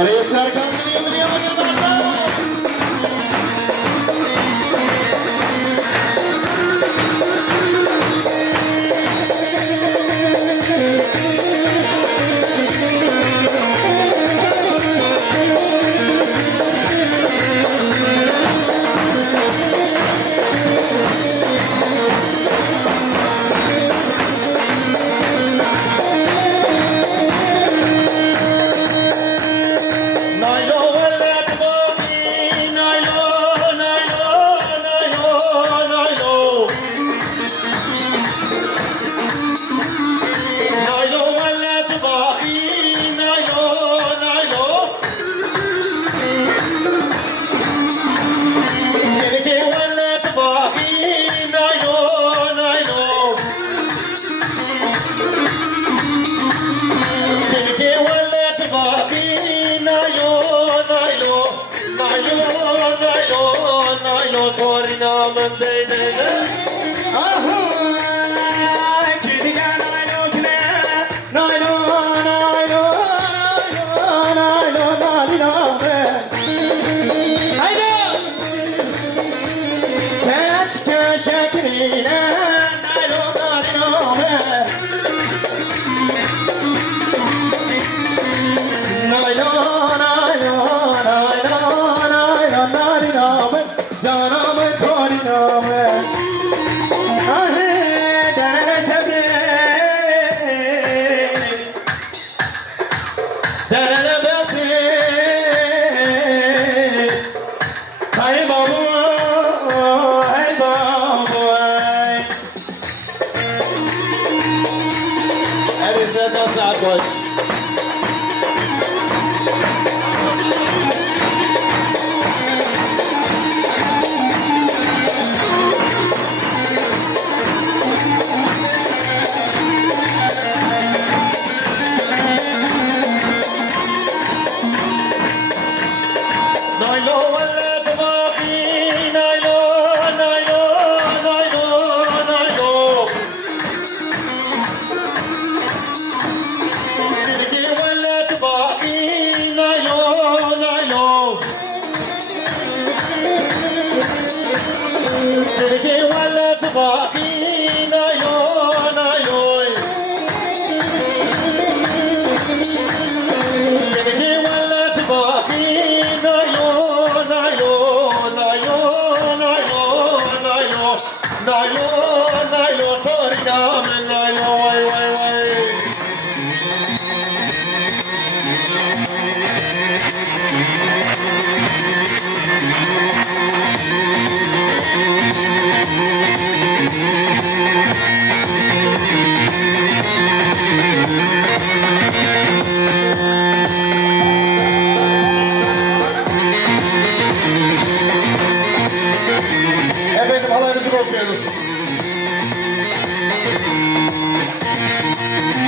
अरे सरकार दुनिया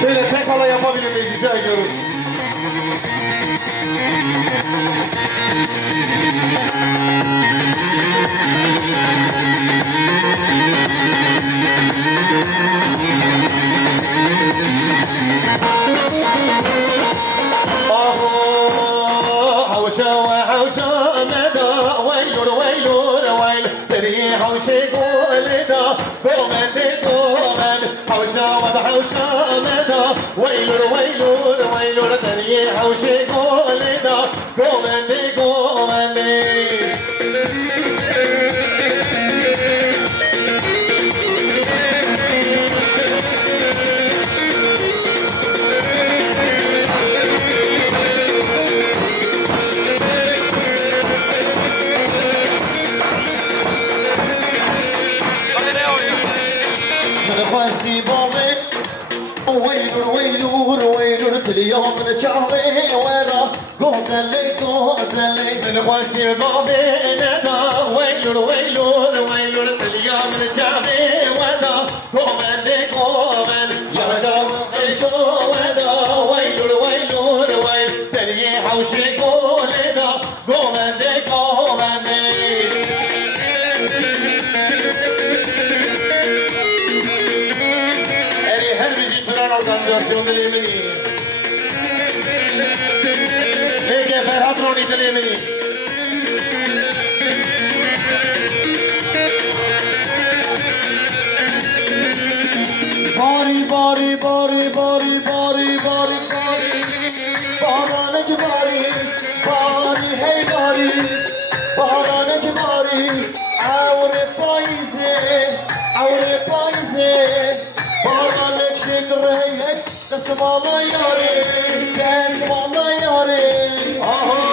şöyle tek hala yapabilir miyiz? Rica ediyoruz. حوشة وحوشة مدى ويلور ويلور ويل تري حوشة قولنا قومن قومن حوشة وحوشة مدى ويلور ويلور ويلور تري حوشة قولنا قومن قومن اليوم نجاوي ورا غزلي غزلي من غسيل بابينا ويلور ويلور ويلور اليوم نجاوي ورا غمني غمن يا زلم شو ورا ويلور ويلور ويل تري حوشي قولنا غمني غمني اري هربجي فران اورجانيزاسيون اليمني جانی دلی منی باری باری باری باری باری باری باری بارانه که باری باری هی باری بارانه که باری عور پاییزه بارانه که شکر هی دست بالا یاری آهای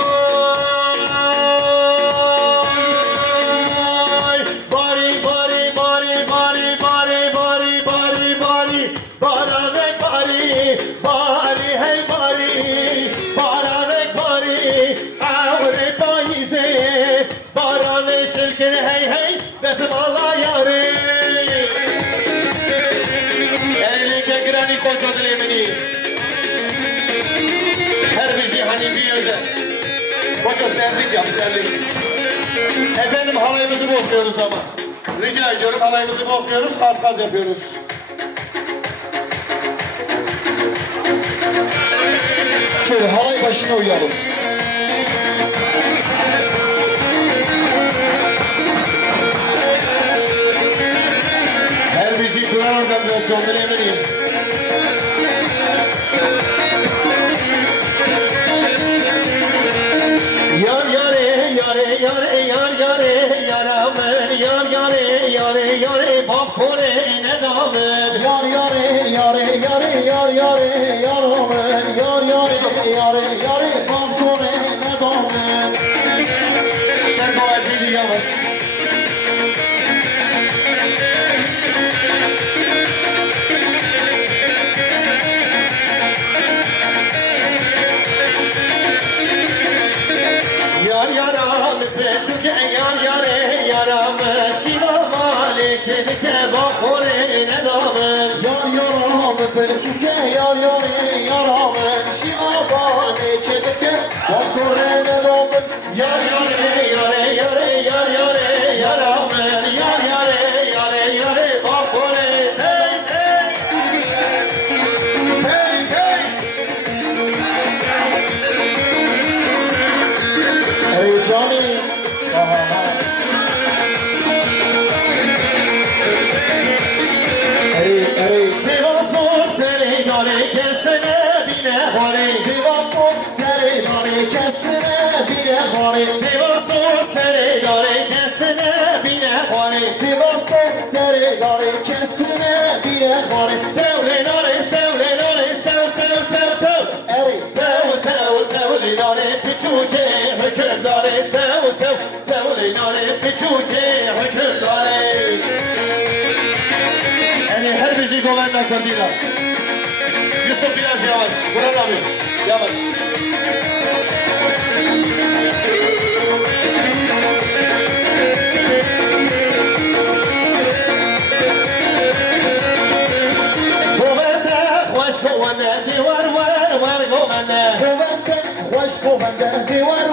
باری باری باری باری باری باری باری باری بارانه باری باری هی باری بارانه باری عور پاییزه بارانه شکر هی دست بالا یاری گرانی خوشا دلی منی her bir cihani bir özel koça serlik yap serlik efendim halayımızı bozmuyoruz ama rica ediyorum halayımızı bozmuyoruz kas yapıyoruz şöyle halay başına uyalım her bir şey duran organizasyonları eminim Yar yare yare yare yar yare yaramın yar yare yare yare bak kore ne damın Yar yare yare yare yar yare yaramın yar yare yare yare bak kore ne damın Sen dua edin yavaş Yar yaram peşuke yar yare yaram Şiva malike bakore ne damın Yar yaram peşuke yar yare yaram Şiva malike bakore ne damın Yar yare yare yare yar yare yaram Yar yare yare yare bakore hey hey Hey hey Hey Johnny Hey Sivas'ın seni dali kestine bine hali Sivas'ın seni dali kestine bine hali Sivas'ın seni dali kestine bine hali Sivas'ın seni dali kestine bine hali Sevle nari sev Eri Sevle nari piçuke hükümdari Sevle nari piçuke hükümdari Yani her bir şey governa kardina Yusuf biraz yavaş Buran abi yavaş Govende hoş govende divar var govende Govende hoş govende divar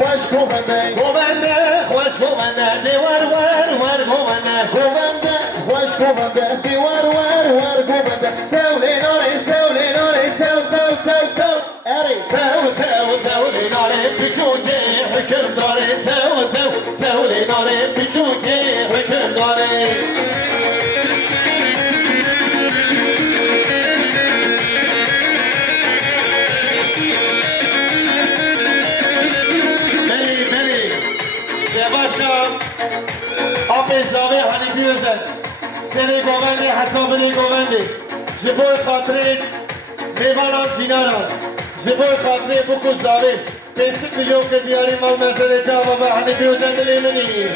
hoş govende Govende hoş govende divar var govende Govende hoş govende divar var govende Sevle nari sev Eri Sevle nari piçuke hükümdari Sevle nari piçuke hükümdari Şebaşa Apezave Hanifi Özel Seni govendi hesabını govendi Jiboy Khatri Mevana Cinara Jiboy Khatri bu kuzdavi 5 milyon ke diyari mal merzalete ve Hanifi Özel bilimini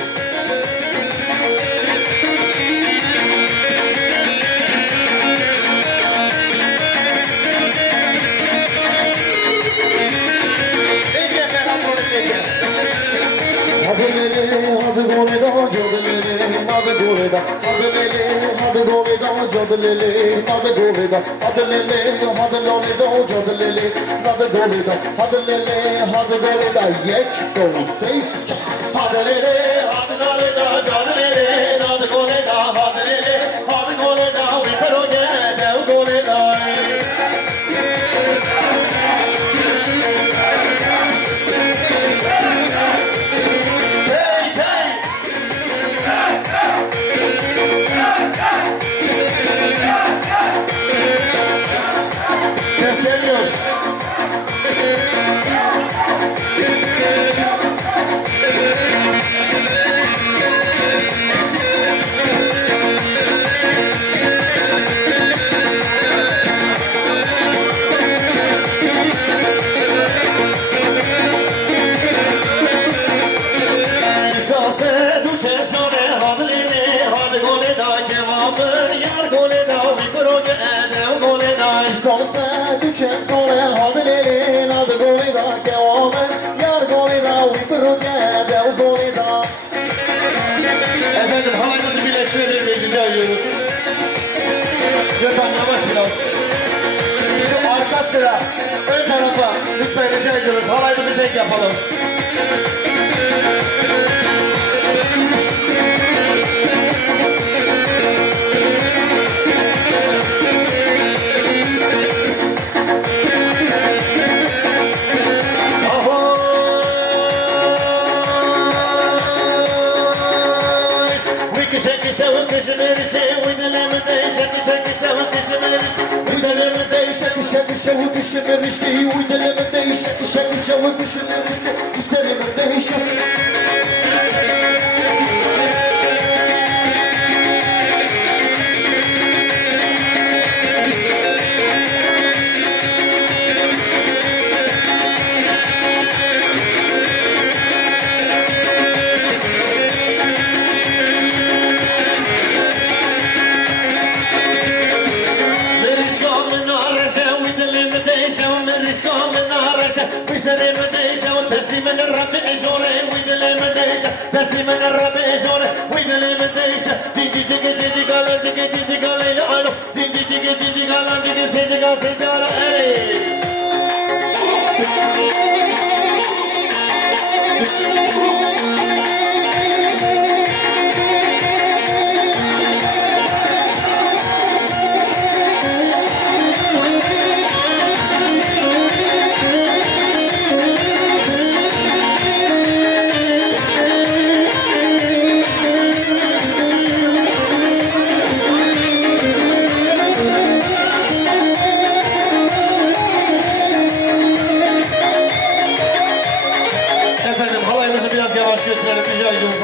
Hadi gole da jodlele hadi gole da hadi gole da jodlele hadi gole da hadi lole da jodlele hadi gole da hadi gole da yek to say hadi lole da jodlele hadi gole da hadi gole da we karoge da gole da küçen solen adı lelin adı golida kevamen yar golida uykuruke dev golida. Efendim halayımızı birleştirebilir miyiz rica ediyoruz. Gökhan yavaş biraz. Şu arka sıra ön tarafa lütfen rica ediyoruz. Halayımızı tek yapalım. تسليما للرب اجوري ويد المديشة تسليما للرب اجوري ويد المديشة تيجي تيجي تيجي قال تيجي تيجي قال يا عالم تيجي تيجي تيجي قال تيجي سيجي قال سيجي قال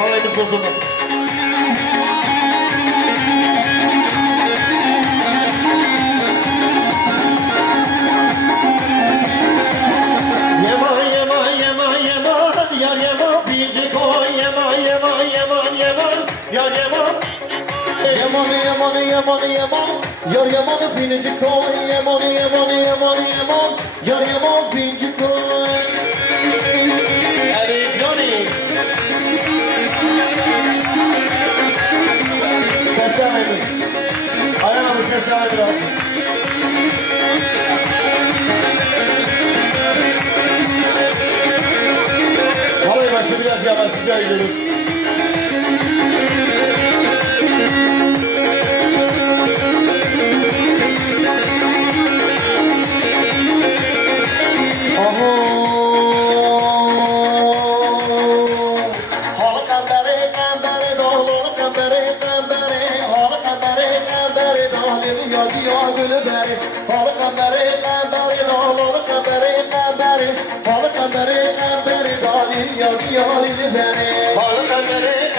halayımız bozulmasın. Yaman yaman yaman yaman yar yaman fici koy yaman yaman yaman yaman yar yaman yaman yaman yaman yaman yar yaman fici koy yaman yaman yaman yaman yar yaman fici koy. Hadi Johnny. Sesler verin. Ayhan abi sesler verin abi. Halay başı biraz yavaş rica ediyoruz. Halı kamberi